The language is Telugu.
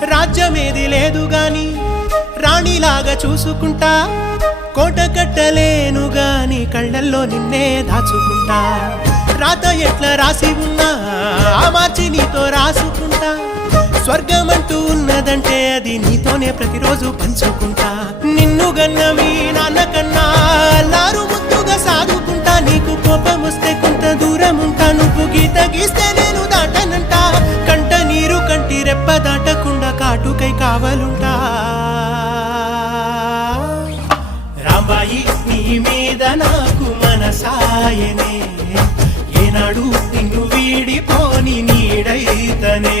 రాజ్యమేది లేదు గాని రాణిలాగా చూసుకుంటా, కోట కట్టలేను గాని కళ్ళల్లో నిన్నే దాచుకుంటా. రాత ఎట్లా రాసి ఉన్నా ఆ మార్చి నీతో రాసుకుంటా. స్వర్గమంటూ ఉన్నదంటే అది నీతోనే ప్రతిరోజు పంచుకుంటా. నిన్ను గన్న మీ నాన్న కన్నా లారు ముద్దుగా సాదుకుంటా. నీకు కోపం వస్తే కొంత దూరం ఉంటా, నువ్వు గీత గీస్తే నేను దాటనంట. కంట నీరు కంటి రెప్ప దాటకుండా కాటుకై కావలుంటా. రాంబాయి నీ మీద నాకు మనసాయనే, ఏనాడు నిన్ను వీడిపోని నీడైతనే.